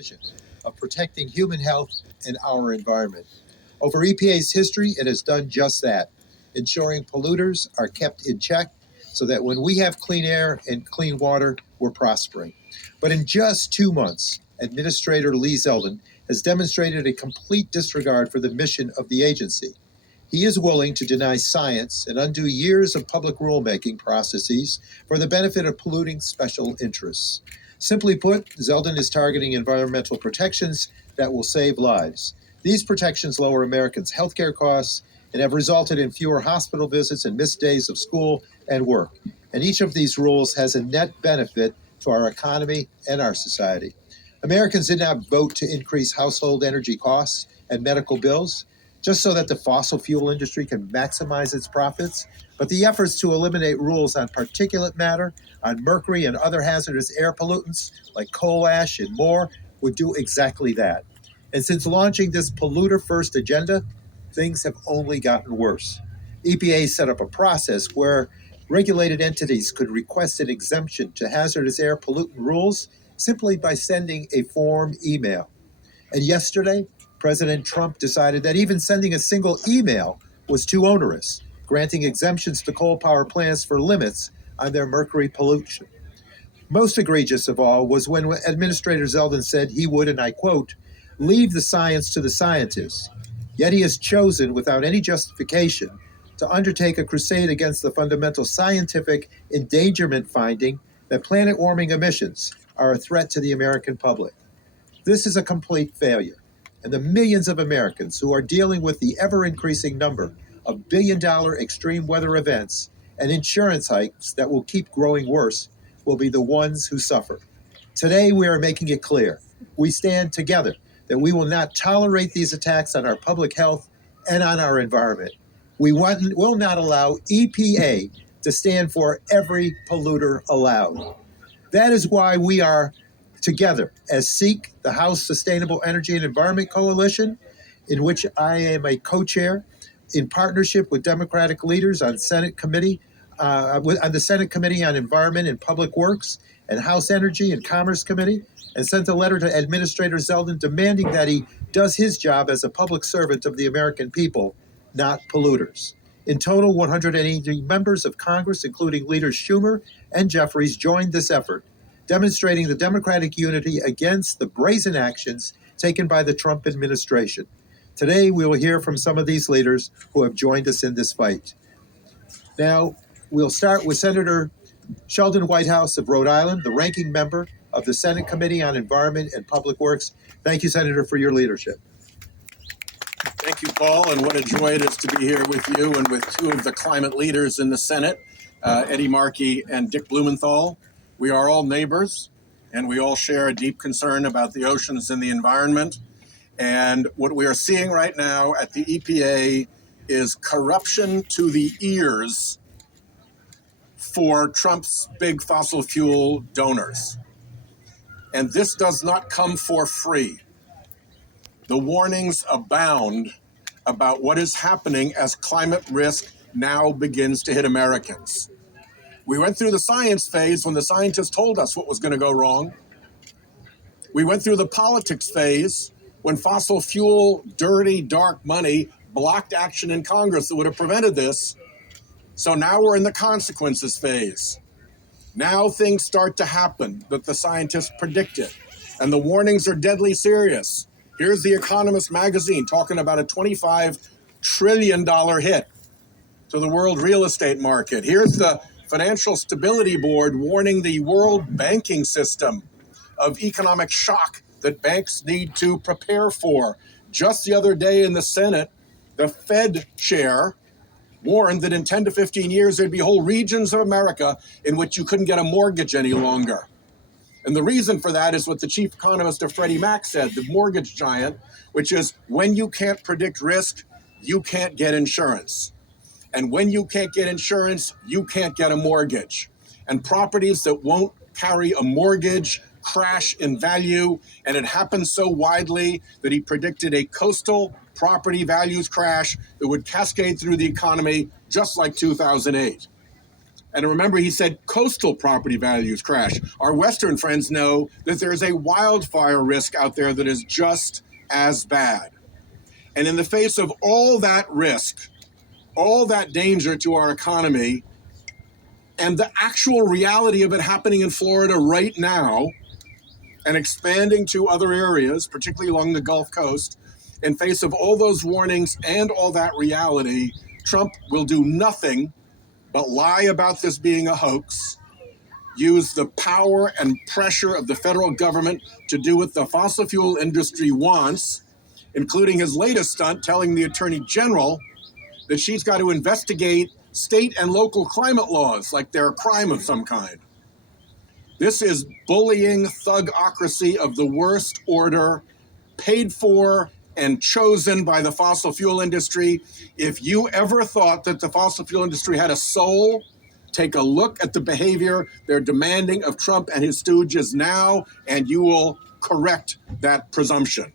mission of protecting human health and our environment. Over EPA's history, it has done just that, ensuring polluters are kept in check so that when we have clean air and clean water, we're prospering. But in just 2 months, Administrator Lee Zeldin has demonstrated a complete disregard for the mission of the agency. He is willing to deny science and undo years of public rulemaking processes for the benefit of polluting special interests. Simply put, Zeldin is targeting environmental protections that will save lives. These protections lower Americans' healthcare costs and have resulted in fewer hospital visits and missed days of school and work. And each of these rules has a net benefit to our economy and our society. Americans did not vote to increase household energy costs and medical bills just so that the fossil fuel industry can maximize its profits, but the efforts to eliminate rules on particulate matter, on mercury and other hazardous air pollutants like coal ash and more would do exactly that. And since launching this polluter first agenda, things have only gotten worse. EPA set up a process where regulated entities could request an exemption to hazardous air pollutant rules simply by sending a form email. And yesterday, President Trump decided that even sending a single email was too onerous, granting exemptions to coal power plants for limits on their mercury pollution. Most egregious of all was when Administrator Zeldin said he would, and I quote, leave the science to the scientists. Yet he has chosen, without any justification, to undertake a crusade against the fundamental scientific endangerment finding that planet warming emissions are a threat to the American public. This is a complete failure, and the millions of Americans who are dealing with the ever-increasing number of billion-dollar extreme weather events and insurance hikes that will keep growing worse will be the ones who suffer. Today, we are making it clear. We stand together that we will not tolerate these attacks on our public health and on our environment. We will not allow EPA to stand for every polluter allowed. That is why we are together as SEEK, the House Sustainable Energy and Environment Coalition, in which I am a co-chair, in partnership with Democratic leaders on the Senate Committee on Environment and Public Works and House Energy and Commerce Committee, and sent a letter to Administrator Zeldin demanding that he does his job as a public servant of the American people, not polluters. In total, 180 members of Congress, including leaders Schumer and Jeffries, joined this effort, demonstrating the Democratic unity against the brazen actions taken by the Trump administration. Today, we will hear from some of these leaders who have joined us in this fight. Now, we'll start with Senator Sheldon Whitehouse of Rhode Island, the ranking member of the Senate Committee on Environment and Public Works. Thank you, Senator, for your leadership. Thank you, Paul, and what a joy it is to be here with you and with two of the climate leaders in the Senate, Eddie Markey and Dick Blumenthal. We are all neighbors, and we all share a deep concern about the oceans and the environment. And what we are seeing right now at the EPA is corruption to the ears for Trump's big fossil fuel donors. And this does not come for free. The warnings abound about what is happening as climate risk now begins to hit Americans. We went through the science phase when the scientists told us what was going to go wrong. We went through the politics phase when fossil fuel, dirty, dark money blocked action in Congress that would have prevented this. So now we're in the consequences phase. Now things start to happen that the scientists predicted, and the warnings are deadly serious. Here's The Economist magazine talking about a $25 trillion hit to the world real estate market. Here's the Financial Stability Board warning the world banking system of economic shock that banks need to prepare for. Just the other day in the Senate, the Fed chair warned that in 10 to 15 years, there'd be whole regions of America in which you couldn't get a mortgage any longer. And the reason for that is what the chief economist of Freddie Mac said, the mortgage giant, which is when you can't predict risk, you can't get insurance. And when you can't get insurance, you can't get a mortgage. And properties that won't carry a mortgage crash in value. And it happens so widely that he predicted a coastal property values crash that would cascade through the economy just like 2008. And remember, he said coastal property values crash. Our Western friends know that there's a wildfire risk out there that is just as bad. And in the face of all that risk, all that danger to our economy, and the actual reality of it happening in Florida right now and expanding to other areas, particularly along the Gulf Coast, in face of all those warnings and all that reality, Trump will do nothing but lie about this being a hoax, use the power and pressure of the federal government to do what the fossil fuel industry wants, including his latest stunt telling the Attorney General that she's got to investigate state and local climate laws like they're a crime of some kind. This is bullying thugocracy of the worst order, paid for and chosen by the fossil fuel industry. If you ever thought that the fossil fuel industry had a soul, take a look at the behavior they're demanding of Trump and his stooges now, and you will correct that presumption.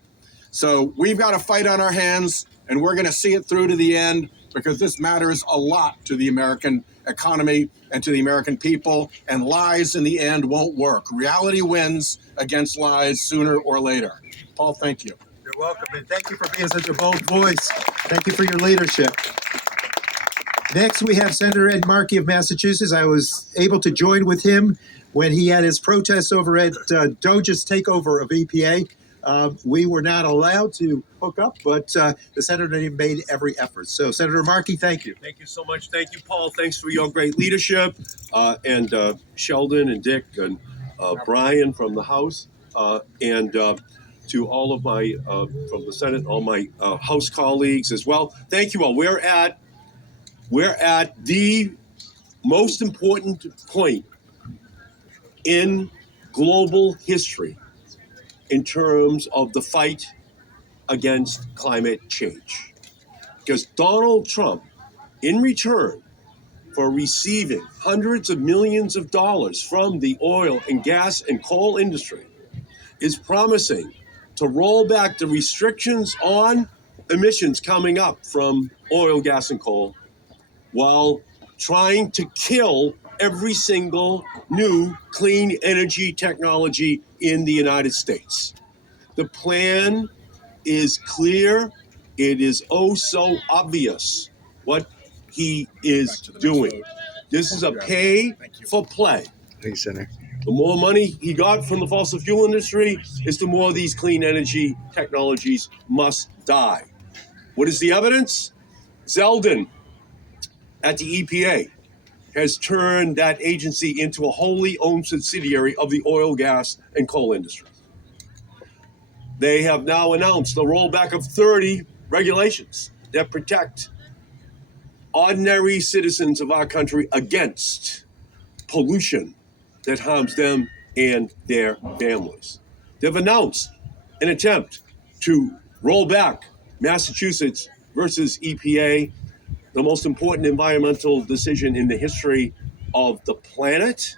So we've got a fight on our hands, and we're going to see it through to the end, because this matters a lot to the American economy and to the American people, and lies in the end won't work. Reality wins against lies sooner or later. Paul, thank you. You're welcome, and thank you for being such a bold voice. Thank you for your leadership. Next, we have Senator Ed Markey of Massachusetts. I was able to join with him when he had his protests over at DOJ's takeover of EPA. We were not allowed to hook up, but the senator made every effort. So, Senator Markey, thank you. Thank you so much. Thank you, Paul. Thanks for your great leadership. And Sheldon and Dick and Brian from the House, and to all of my, from the Senate, all my House colleagues as well. Thank you all. We're at the most important point in global history in terms of the fight against climate change. Because Donald Trump, in return for receiving hundreds of millions of dollars from the oil and gas and coal industry, is promising to roll back the restrictions on emissions coming up from oil, gas, and coal, while trying to kill every single new clean energy technology in the United States. The plan is clear. It is oh so obvious what he is doing. This is a pay for play. Thanks, Senator. The more money he got from the fossil fuel industry is the more these clean energy technologies must die. What is the evidence? Zeldin at the EPA has turned that agency into a wholly owned subsidiary of the oil, gas, and coal industry. They have now announced the rollback of 30 regulations that protect ordinary citizens of our country against pollution that harms them and their families. They've announced an attempt to roll back Massachusetts versus EPA, the most important environmental decision in the history of the planet,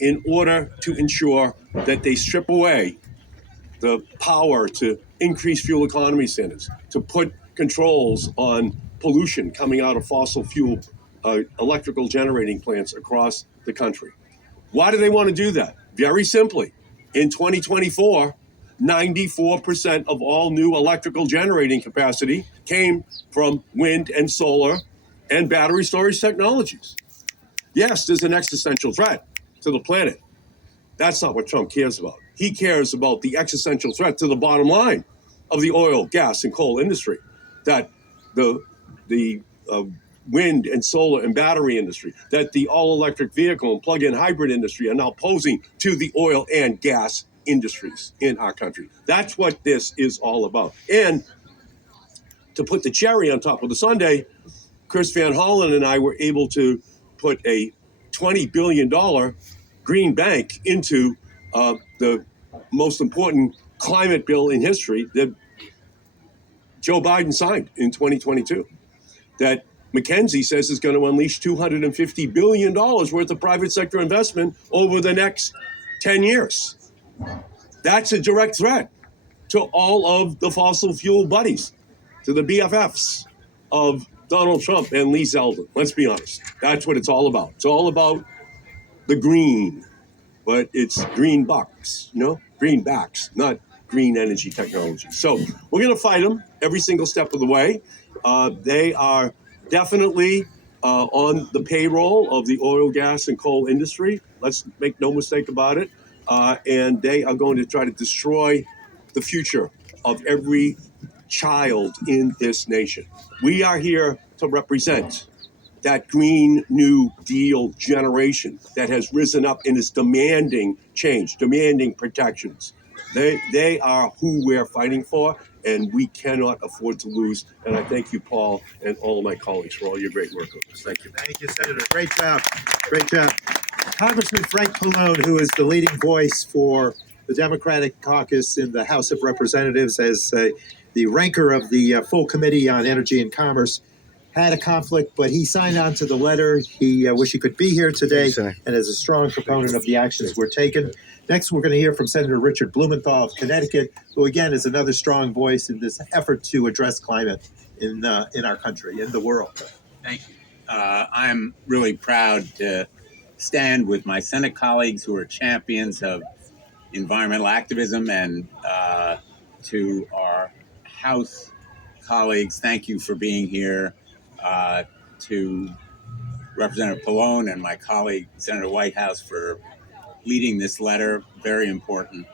in order to ensure that they strip away the power to increase fuel economy standards, to put controls on pollution coming out of fossil fuel electrical generating plants across the country. Why do they want to do that? Very simply, in 2024, 94% of all new electrical generating capacity came from wind and solar and battery storage technologies. Yes, there's an existential threat to the planet. That's not what Trump cares about. He cares about the existential threat to the bottom line of the oil, gas, and coal industry, that the wind and solar and battery industry, that the all-electric vehicle and plug-in hybrid industry are now posing to the oil and gas industries in our country. That's what this is all about. And to put the cherry on top of the sundae, Chris Van Hollen and I were able to put a $20 billion green bank into the most important climate bill in history that Joe Biden signed in 2022, that McKinsey says is going to unleash $250 billion worth of private sector investment over the next 10 years. That's a direct threat to all of the fossil fuel buddies, to the BFFs of Donald Trump and Lee Zeldin. Let's be honest. That's what it's all about. It's all about the green, but it's green bucks, greenbacks, not green energy technology. So we're going to fight them every single step of the way. They are definitely on the payroll of the oil, gas, and coal industry. Let's make no mistake about it. And they are going to try to destroy the future of every child in this nation. We are here to represent that Green New Deal generation that has risen up and is demanding change, demanding protections. They are who we're fighting for, and we cannot afford to lose. And I thank you, Paul, and all of my colleagues for all your great work on this. Thank you. Thank you, Senator. Great job. Great job. Congressman Frank Pallone, who is the leading voice for the Democratic caucus in the House of Representatives as the ranker of the full committee on energy and commerce, had a conflict, but he signed on to the letter. He wished he could be here today and is a strong proponent of the actions we're taking. Next, we're going to hear from Senator Richard Blumenthal of Connecticut, who again is another strong voice in this effort to address climate in our country, in the world. Thank you. I'm really proud to stand with my Senate colleagues who are champions of environmental activism, and to our House colleagues, thank you for being here. To Representative Pallone and my colleague, Senator Whitehouse, for leading this letter, very important.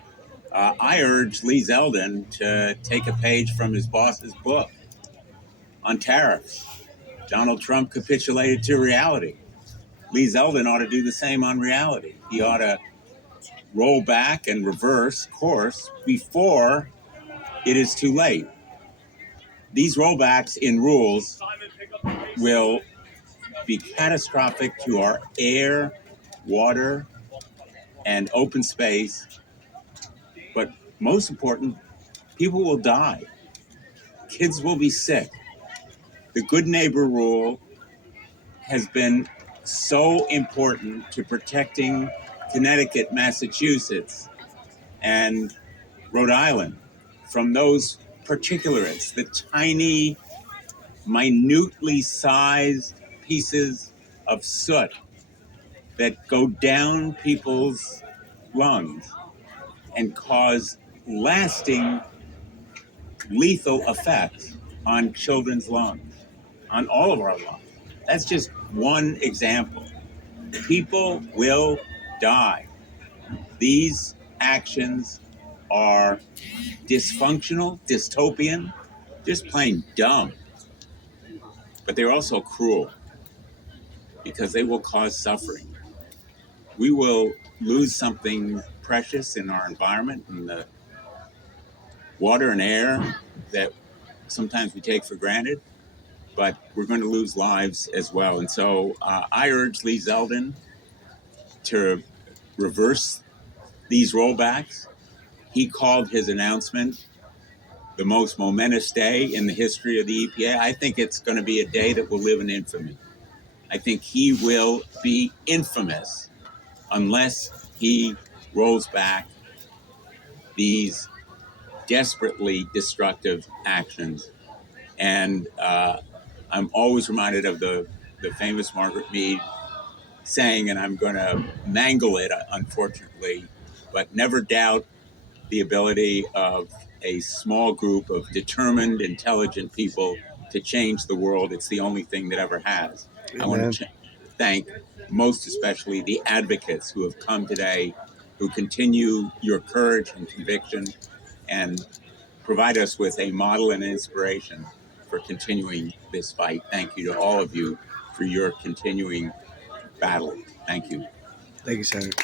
I urge Lee Zeldin to take a page from his boss's book on tariffs. Donald Trump capitulated to reality. Lee Zeldin ought to do the same on reality. He ought to roll back and reverse course before it is too late. These rollbacks in rules will be catastrophic to our air, water, and open space. But most important, people will die. Kids will be sick. The good neighbor rule has been so important to protecting Connecticut, Massachusetts, and Rhode Island from those particulates, the tiny, minutely sized pieces of soot that go down people's lungs and cause lasting lethal effects on children's lungs, on all of our lungs. That's just one example. People will die. These actions are dysfunctional, dystopian, just plain dumb. But they're also cruel because they will cause suffering. We will lose something precious in our environment, in the water and air that sometimes we take for granted, but we're going to lose lives as well. And so I urge Lee Zeldin to reverse these rollbacks. He called his announcement the most momentous day in the history of the EPA. I think it's going to be a day that will live in infamy. I think he will be infamous unless he rolls back these desperately destructive actions. And I'm always reminded of the famous Margaret Mead saying, and I'm going to mangle it, unfortunately, but never doubt the ability of a small group of determined, intelligent people to change the world. It's the only thing that ever has. Amen. I want to thank most especially the advocates who have come today, who continue your courage and conviction and provide us with a model and inspiration for continuing this fight. Thank you to all of you for your continuing battle. Thank you. Thank you, Senator.